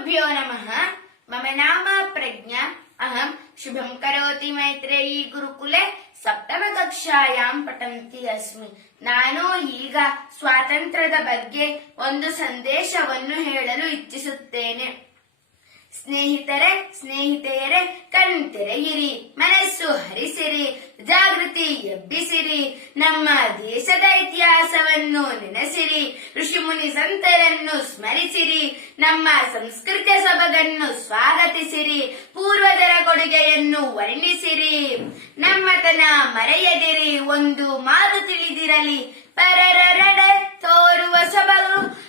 गुरुभ्यो नमः मम नाम प्रज्ञा अहं शुभं करोति मैत्रेयी ಗುರುಕುಲೆ ಸಪ್ತಮ ಕಕ್ಷಾಯಾಂ ಪಠಂತಿ ಅಸ್ಮಿ ನಾನು ಈಗ ಸ್ವಾತಂತ್ರ್ಯದ ಬಗ್ಗೆ ಒಂದು ಸಂದೇಶವನ್ನು ಹೇಳಲು ಇಚ್ಛಿಸುತ್ತೇನೆ ಸ್ನೇಹಿತರೆ, ಸ್ನೇಹಿತೆಯರೇ, ಕಣ್ತೆರೆಯಿರಿ, ಮನಸ್ಸು ಹರಿಸಿರಿ, ಜಾಗೃತಿ ಎಬ್ಬಿಸಿರಿ, ನಮ್ಮ ದೇಶದ ಇತಿಹಾಸವನ್ನು ನೆನೆಸಿರಿ, ಋಷಿಮುನಿ ಸಂತರನ್ನು ಸ್ಮರಿಸಿರಿ, ನಮ್ಮ ಸಂಸ್ಕೃತಿಯ ಸೊಬಗನ್ನು ಸ್ವಾಗತಿಸಿರಿ, ಪೂರ್ವಜರ ಕೊಡುಗೆಯನ್ನು ವರ್ಣಿಸಿರಿ. ನಮ್ಮತನ ಮರೆಯದಿರಿ, ಒಂದು ಮಾತು ತಿಳಿದಿರಲಿ. ಪರರರಡೆ ತೋರುವ ಸೊಬಗು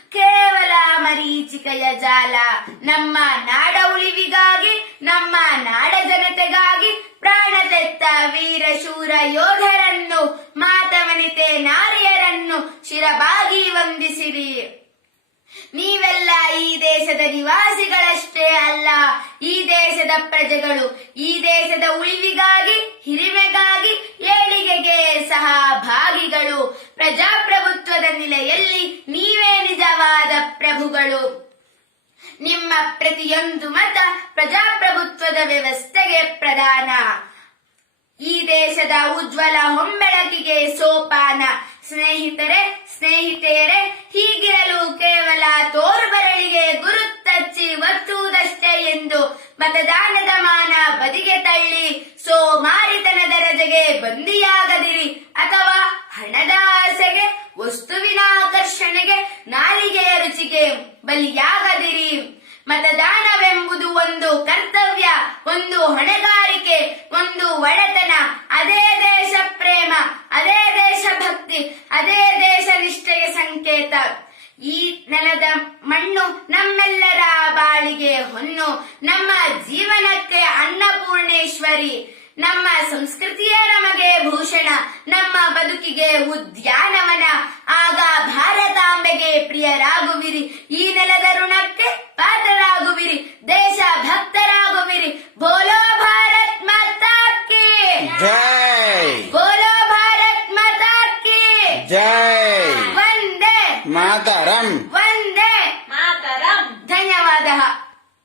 ಮರೀಚಿಕೆಯ ಜಾಲ. ನಮ್ಮ ನಾಡ ಉಳಿವಿಗಾಗಿ, ನಮ್ಮ ನಾಡ ಜನತೆಗಾಗಿ ಪ್ರಾಣ ತೆತ್ತ ವೀರ ಶೂರ ಯೋಧರನ್ನು, ಮಾತವನಿತೆ ನಾರಿಯರನ್ನು ಶಿರಬಾಗಿ ವಂದಿಸಿರಿ. ನೀವೆಲ್ಲ ಈ ದೇಶದ ನಿವಾಸಿಗಳಷ್ಟೇ ಅಲ್ಲ, ಈ ದೇಶದ ಪ್ರಜೆಗಳು, ಈ ದೇಶದ ಉಳಿವಿಗಾಗಿ, ಹಿರಿಮೆಗಾಗಿ, ಏಳಿಗೆಗೆ ಸಹ ಭಾಗಿಗಳು. ಪ್ರಜಾಪ್ರಭುತ್ವದ ನೆಲೆಯಲ್ಲಿ ನೀವೇ ನಿಜವಾದ ಪ್ರಭುಗಳು. ನಿಮ್ಮ ಪ್ರತಿಯೊಂದು ಮತ ಪ್ರಜಾಪ್ರಭುತ್ವದ ವ್ಯವಸ್ಥೆಗೆ ಪ್ರಧಾನ. ಈ ದೇಶದ ಉಜ್ವಲ ಹೊಂಬೆಳಕಿಗೆ ಸೋಪಾನ. ಸ್ನೇಹಿತರೆ, ಸ್ನೇಹಿತೆಯರೇ, ಹೀಗಿರಲು ಕೇವಲ ತೋರ್ಬರಳಿಗೆ ಗುರುತಚ್ಚಿ ಒತ್ತುವುದಷ್ಟೇ ಎಂದು ಮತದಾನದ ಮಾನ ಬದಿಗೆ ತಳ್ಳಿ ಸೋಮಾರಿತನದ ರಜೆಗೆ ಬಂದಿಯಾಗದಿರಿ ಅಥವಾ ಹಣದ ರುಚಿಗೆ ಬಲಿಯಾಗದಿರಿ. ಮತದಾನವೆಂಬುದು ಒಂದು ಕರ್ತವ್ಯ, ಒಂದು ಹೊಣೆಗಾರಿಕೆ, ಒಂದು ಒಡೆತನ. ಅದೇ ದೇಶ ಪ್ರೇಮ, ಅದೇ ದೇಶ ಭಕ್ತಿ, ಅದೇ ದೇಶ ನಿಷ್ಠೆಯ ಸಂಕೇತ. ಈ ನೆಲದ ಮಣ್ಣು ನಮ್ಮೆಲ್ಲರ ಬಾಳಿಗೆ ಹೊನ್ನು. ನಮ್ಮ ಜೀವನಕ್ಕೆ ಅನ್ನಪೂರ್ಣೇಶ್ವರಿ. ನಮ್ಮ ಸಂಸ್ಕೃತಿಯ ನಮಗೆ ಭೂಷಣ. ನಮ್ಮ ಬದುಕಿಗೆ ಉದ್ಯಾನವನ. ಆಗ ಭಾರತಾಂಬೆಗೆ ಪ್ರಿಯರಾಗುವಿರಿ. ಈ ನೆಲದ ಋಣಕ್ಕೆ ಪಾತ್ರರಾಗುವಿರಿ. ದೇಶ ಭಕ್ತರಾಗುವಿರಿ ಬೋಲೋ ಭಾರತ್ ಮಾತಾ ಕಿ ಜೈ. ಬೋಲೋ ಭಾರತ್ ಮಾತಾ ಕಿ ಜೈ. ವಂದೇ ಮಾತಾ